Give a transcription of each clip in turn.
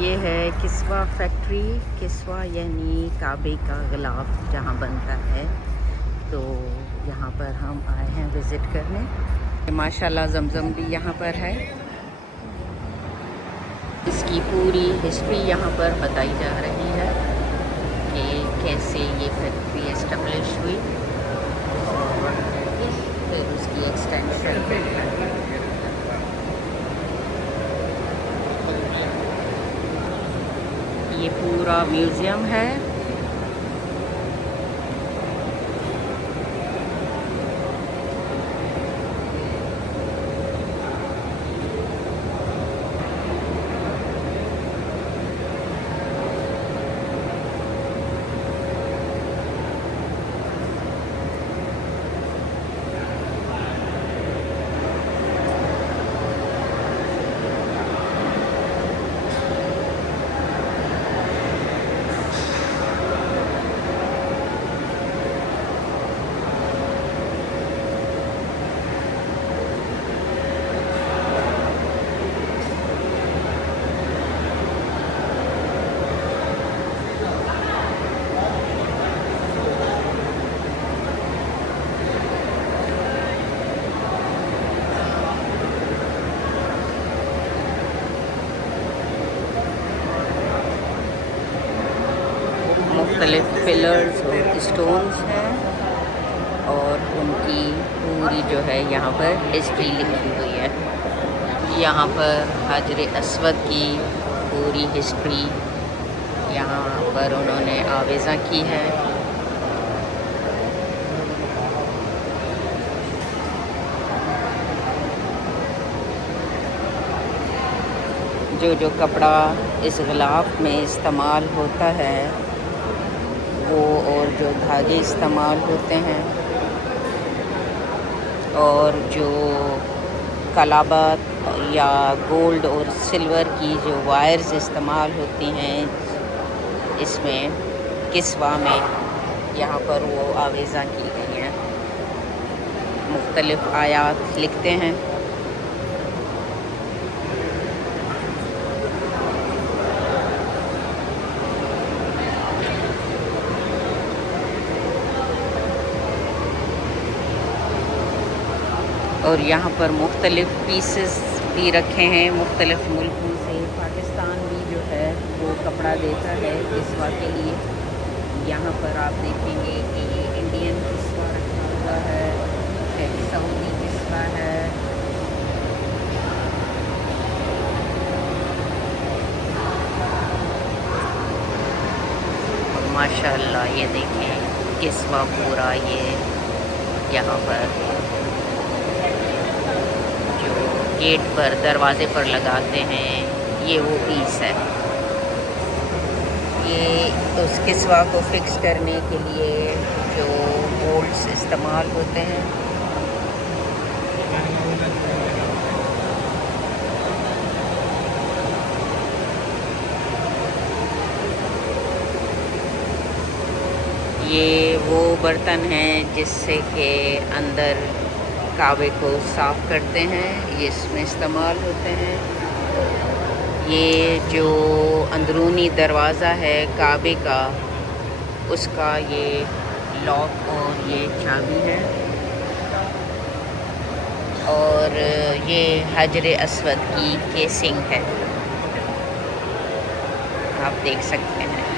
ये है किस्वा फैक्ट्री। किस्वा यानी काबे का गिलाफ जहाँ बनता है, तो यहाँ पर हम आए हैं विज़िट करने। माशाल्लाह ज़मज़म भी यहाँ पर है। इसकी पूरी हिस्ट्री यहाँ पर बताई जा रही है कि कैसे ये फैक्ट्री एस्टेब्लिश हुई और फिर उसकी एक्सटेंशन। ये पूरा म्यूज़ियम है। मुख्तलिफ पिलर्स और स्टोन्स हैं और उनकी पूरी जो है यहाँ पर हिस्ट्री लिखी हुई है। यहाँ पर हजर अस्वद की पूरी हिस्ट्री यहाँ पर उन्होंने आवेज़ा की है। जो कपड़ा इस गिलाफ में इस्तेमाल होता है वो, और जो धागे इस्तेमाल होते हैं, और जो कलाबात या गोल्ड और सिल्वर की जो वायर्स इस्तेमाल होती हैं इसमें किस्वा में, यहाँ पर वो आवेज़ा की गई हैं। मुख्तलिफ आयात लिखते हैं। और यहाँ पर मुख्तलिफ पीसेस भी रखे हैं मुख्तलिफ मुल्कों से। पाकिस्तान भी जो है वो कपड़ा देता है किस्वा के लिए। यहाँ पर आप देखेंगे कि ये इंडियन किस्वा रखा हुआ है, सऊदी किस्वा है। और माशाल्लाह ये देखें किस्वा पूरा ये यहाँ पर गेट पर दरवाज़े पर लगाते हैं, ये वो पीस है। ये उस किस्वा को फिक्स करने के लिए जो बोल्ट्स इस्तेमाल होते हैं। ये वो बर्तन हैं जिससे कि अंदर काबे को साफ़ करते हैं, ये इसमें इस्तेमाल होते हैं। ये जो अंदरूनी दरवाज़ा है काबे का, उसका ये लॉक और ये चाबी है। और ये हजर अस्वद की केसिंग है, आप देख सकते हैं।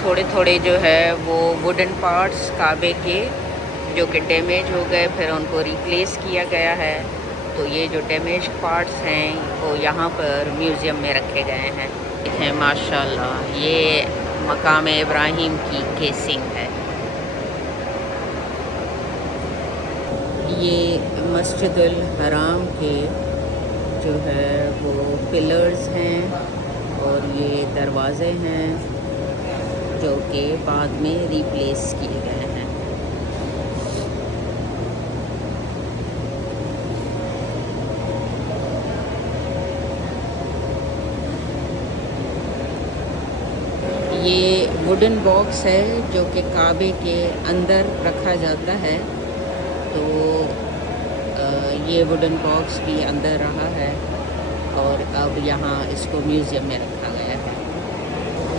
थोड़े थोड़े जो है वो वुडन पार्ट्स काबे के जो कि डैमेज हो गए, फिर उनको रिप्लेस किया गया है। तो ये जो डैमेज पार्ट्स हैं वो यहाँ पर म्यूज़ियम में रखे गए हैं। देखें माशाल्लाह ये मकाम इब्राहिम की केसिंग है। ये मस्जिदुल हराम के जो है वो पिलर्स हैं और ये दरवाज़े हैं जो कि बाद में रिप्लेस किए गए हैं। ये वुडन बॉक्स है जो कि काबे के अंदर रखा जाता है। तो ये वुडन बॉक्स भी अंदर रहा है और अब यहाँ इसको म्यूज़ियम में रखा गया है।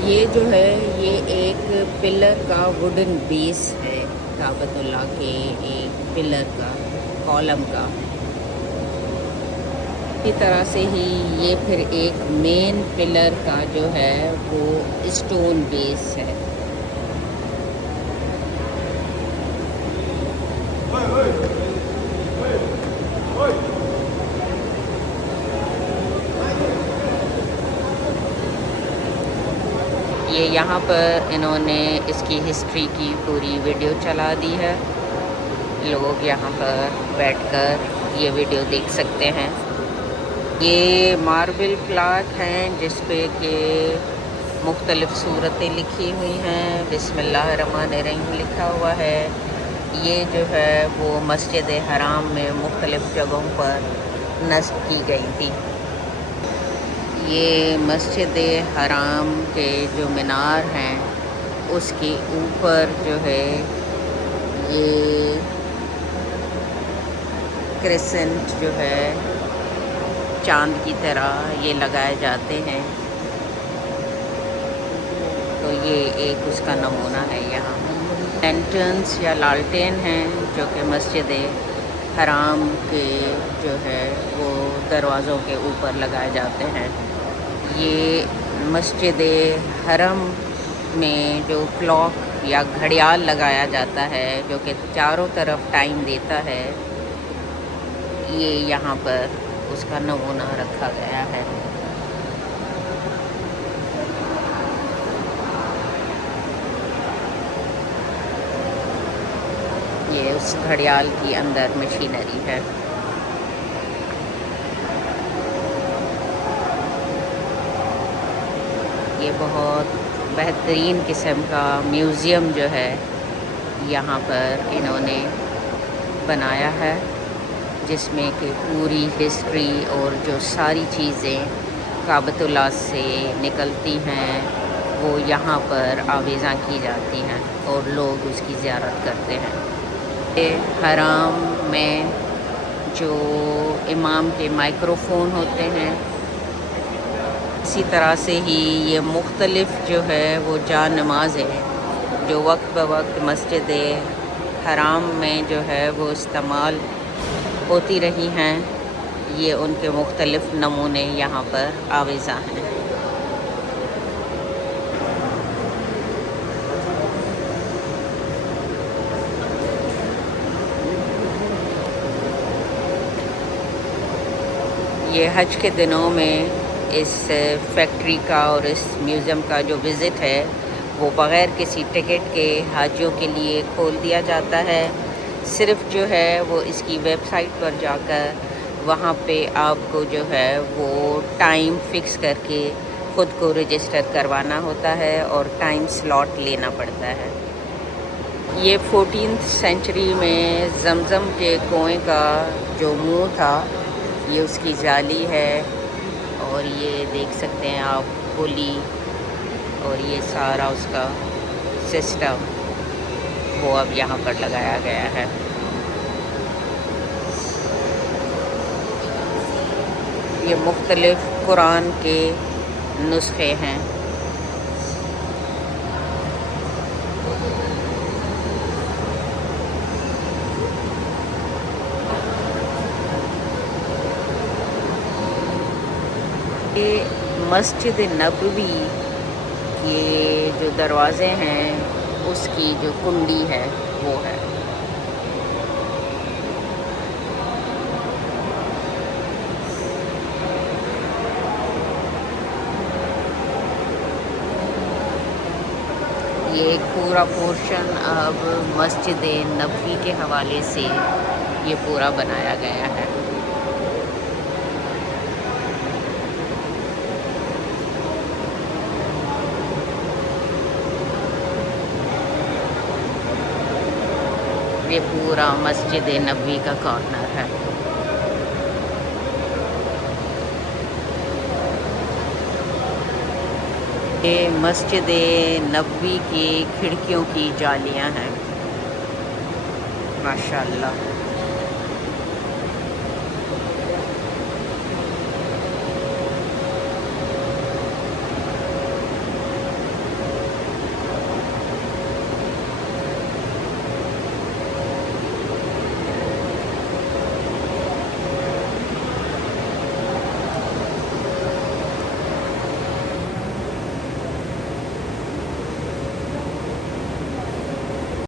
ये जो है ये एक पिलर का वुडन बेस है, काबतुल्लाह के एक पिलर का, कॉलम का। इसी तरह से ही ये फिर एक मेन पिलर का जो है वो स्टोन बेस है। ये यहाँ पर इन्होंने इसकी हिस्ट्री की पूरी वीडियो चला दी है। लोग यहाँ पर बैठकर ये वीडियो देख सकते हैं। ये मार्बल प्लाक हैं जिस पे कि मुख्तलिफ़ सूरतें लिखी हुई हैं। बिस्मिल्लाहिर्रहमानिर्रहीम लिखा हुआ है। ये जो है वो मस्जिद हराम में मुख्तलिफ़ जगहों पर नस्ब की गई थी। ये मस्जिद हराम के जो मीनार हैं उसके ऊपर जो है ये क्रेसेंट जो है चांद की तरह ये लगाए जाते हैं। तो ये एक उसका नमूना है। यहाँ लैंटर्न्स या लालटेन हैं जो कि मस्जिद हराम के जो है वो दरवाज़ों के ऊपर लगाए जाते हैं। ये मस्जिद हरम में जो क्लॉक या घड़ियाल लगाया जाता है जो कि चारों तरफ टाइम देता है, ये यहाँ पर उसका नमूना रखा गया है। ये उस घड़ियाल की अंदर मशीनरी है। ये बहुत बेहतरीन किस्म का म्यूज़ियम जो है यहाँ पर इन्होंने बनाया है, जिसमें कि पूरी हिस्ट्री और जो सारी चीज़ें काबतुल्लाह से निकलती हैं वो यहाँ पर आवेज़ा की जाती हैं और लोग उसकी ज़ियारत करते हैं। ये हराम में जो इमाम के माइक्रोफ़ोन होते हैं, इसी तरह से ही ये मुख्तलिफ़ जो है वो जा नमाज़ें जो वक्त ब वक्त मस्जिद हराम में जो है वो इस्तेमाल होती रही हैं, ये उनके मुख्तलिफ़ नमूने यहाँ पर आवेज़ा हैं। ये हज के दिनों में इस फैक्ट्री का और इस म्यूज़ियम का जो विज़िट है वो बग़ैर किसी टिकट के हाजियों के लिए खोल दिया जाता है। सिर्फ़ जो है वो इसकी वेबसाइट पर जाकर वहाँ पे आपको जो है वो टाइम फ़िक्स करके ख़ुद को रजिस्टर करवाना होता है और टाइम स्लॉट लेना पड़ता है। ये 14th सेंचुरी में ज़मज़म के कुएँ का जो मुँह था, ये उसकी जाली है और ये देख सकते हैं आप पुली और ये सारा उसका सिस्टम वो अब यहाँ पर लगाया गया है। ये मुख्तलिफ़ कुरान के नुस्खे हैं। ये मस्जिद नबवी के जो दरवाज़े हैं उसकी जो कुंडी है वो है। ये एक पूरा पोर्शन अब मस्जिद नबवी के हवाले से ये पूरा बनाया गया है। ये पूरा मस्जिद नबवी का कॉर्नर है। ये मस्जिद नबवी की खिड़कियों की जालियां हैं, माशाअल्लाह।